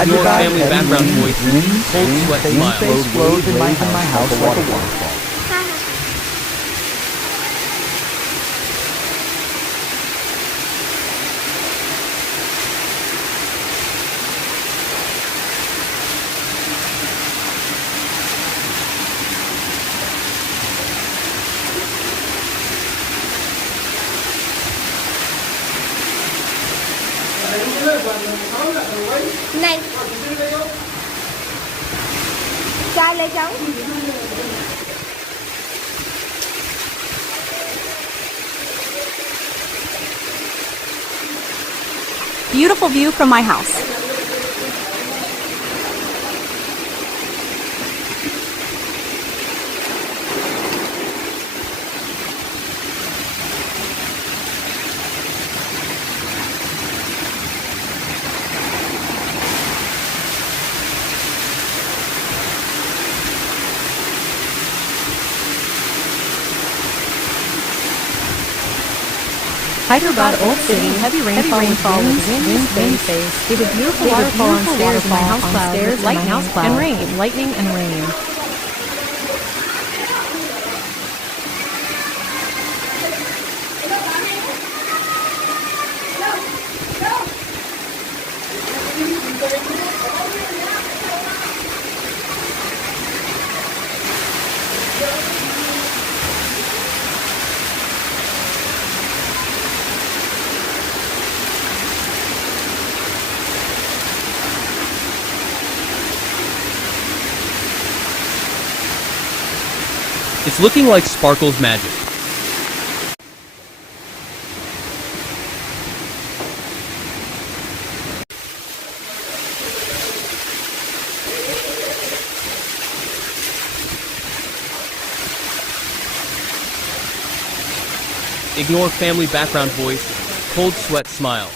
Ignore family Heavy background rain, voice. green Cold sweat smile. face flows in my house like a waterfall. Này, chai lấy trống. Beautiful view from my house. Hyderabad OldCity Heavy rainfall with wind phase. Did a beautiful waterfall on stairs in my house cloud, lightning and rain, lightning and rain. It's looking like Sparkle's magic. Ignore family background voice. Cold sweat smile.